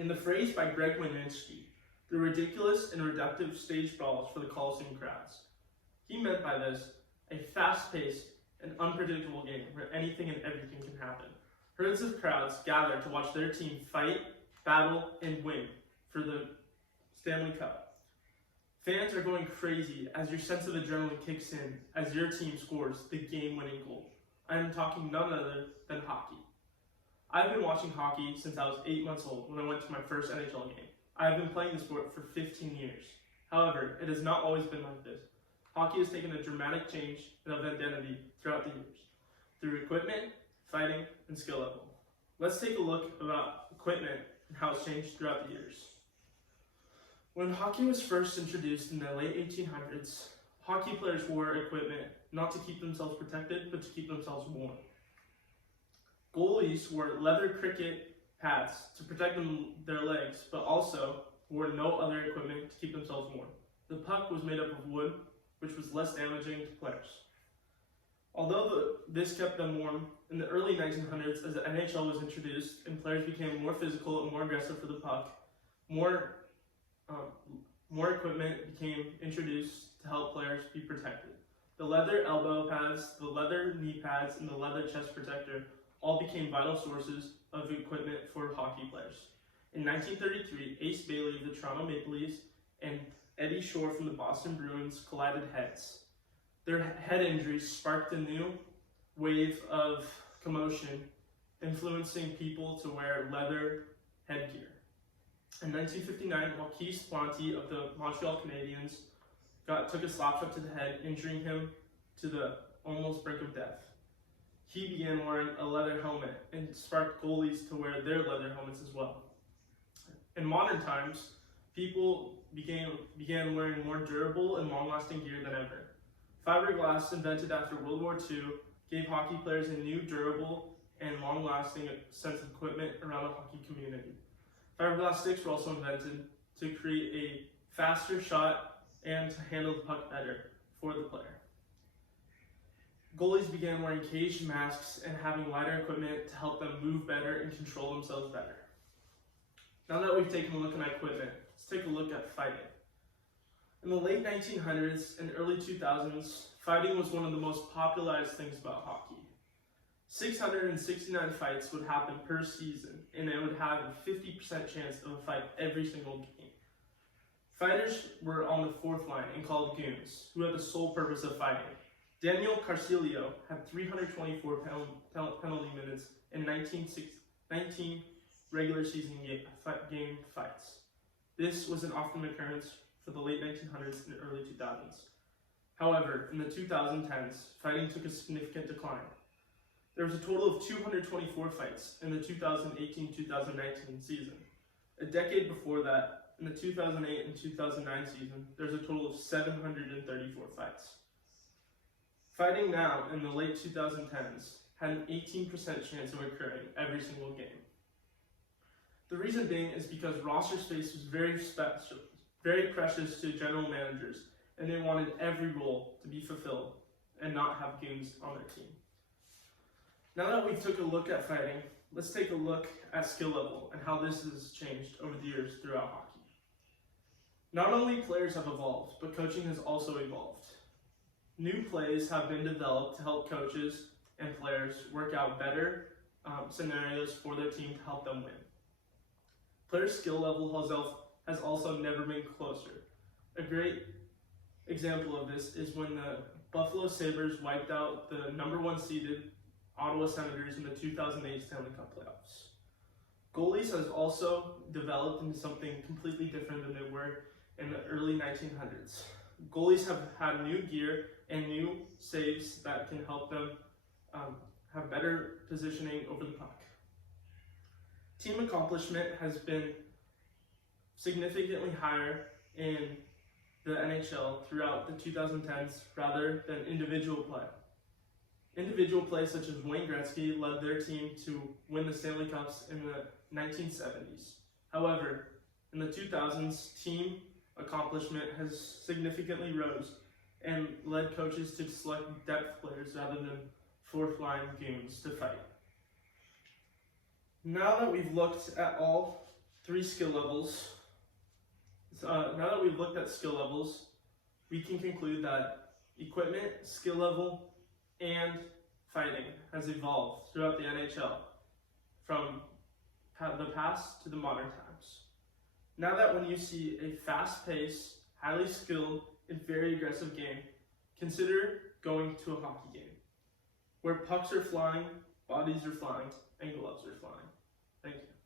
In the phrase by Greg Wininski, the ridiculous and reductive stage brawls for the Coliseum crowds. He meant by this a fast-paced and unpredictable game where anything and everything can happen. Herds of crowds gather to watch their team fight, battle, and win for the Stanley Cup. Fans are going crazy as your sense of adrenaline kicks in as your team scores the game-winning goal. I am talking none other than hockey. I've been watching hockey since I was 8 months old when I went to my first NHL game. I have been playing the sport for 15 years. However, it has not always been like this. Hockey has taken a dramatic change of identity throughout the years, through equipment, fighting, and skill level. Let's take a look about equipment and how it's changed throughout the years. When hockey was first introduced in the late 1800s, hockey players wore equipment not to keep themselves protected, but to keep themselves warm. Goalies wore leather cricket pads to protect their legs, but also wore no other equipment to keep themselves warm. The puck was made up of wood, which was less damaging to players. Although this kept them warm, in the early 1900s, as the NHL was introduced and players became more physical and more aggressive for the puck, more equipment became introduced to help players be protected. The leather elbow pads, the leather knee pads, and the leather chest protector all became vital sources of equipment for hockey players. In 1933, Ace Bailey of the Toronto Maple Leafs and Eddie Shore from the Boston Bruins collided heads. Their head injuries sparked a new wave of commotion, influencing people to wear leather headgear. In 1959, Marquise Planty of the Montreal Canadiens took a slapshot to the head, injuring him to the almost brink of death. He began wearing a leather helmet and sparked goalies to wear their leather helmets as well. In modern times, people began wearing more durable and long-lasting gear than ever. Fiberglass, invented after World War II, gave hockey players a new, durable, and long-lasting sense of equipment around the hockey community. Fiberglass sticks were also invented to create a faster shot and to handle the puck better for the player. Goalies began wearing cage masks and having lighter equipment to help them move better and control themselves better. Now that we've taken a look at equipment, let's take a look at fighting. In the late 1900s and early 2000s, fighting was one of the most popularized things about hockey. 669 fights would happen per season, and it would have a 50% chance of a fight every single game. Fighters were on the fourth line and called goons, who had the sole purpose of fighting. Daniel Carcillo had 324 penalty minutes in 19 regular season game fights. This was an often occurrence for the late 1900s and early 2000s. However, in the 2010s, fighting took a significant decline. There was a total of 224 fights in the 2018-2019 season. A decade before that, in the 2008 and 2009 season, there was a total of 734 fights. Fighting now in the late 2010s had an 18% chance of occurring every single game. The reason being is because roster space was very precious to general managers, and they wanted every role to be fulfilled and not have goons on their team. Now that we've took a look at fighting, let's take a look at skill level and how this has changed over the years throughout hockey. Not only players have evolved, but coaching has also evolved. New plays have been developed to help coaches and players work out better scenarios for their team to help them win. Player skill level has also never been closer. A great example of this is when the Buffalo Sabres wiped out the #1 seeded Ottawa Senators in the 2008 Stanley Cup playoffs. Goalies has also developed into something completely different than they were in the early 1900s. Goalies have had new gear and new saves that can help them have better positioning over the puck. Team accomplishment has been significantly higher in the NHL throughout the 2010s rather than individual play. Individual play such as Wayne Gretzky led their team to win the Stanley Cups in the 1970s. However, in the 2000s, team accomplishment has significantly rose and led coaches to select depth players rather than fourth-line goons to fight. Now that we've looked at all 3 skill levels. Now that we've looked at skill levels, we can conclude that equipment, skill level, and fighting has evolved throughout the NHL from the past to the modern times. Now that when you see a fast-paced, highly skilled, and very aggressive game, consider going to a hockey game where pucks are flying, bodies are flying, and gloves are flying. Thank you.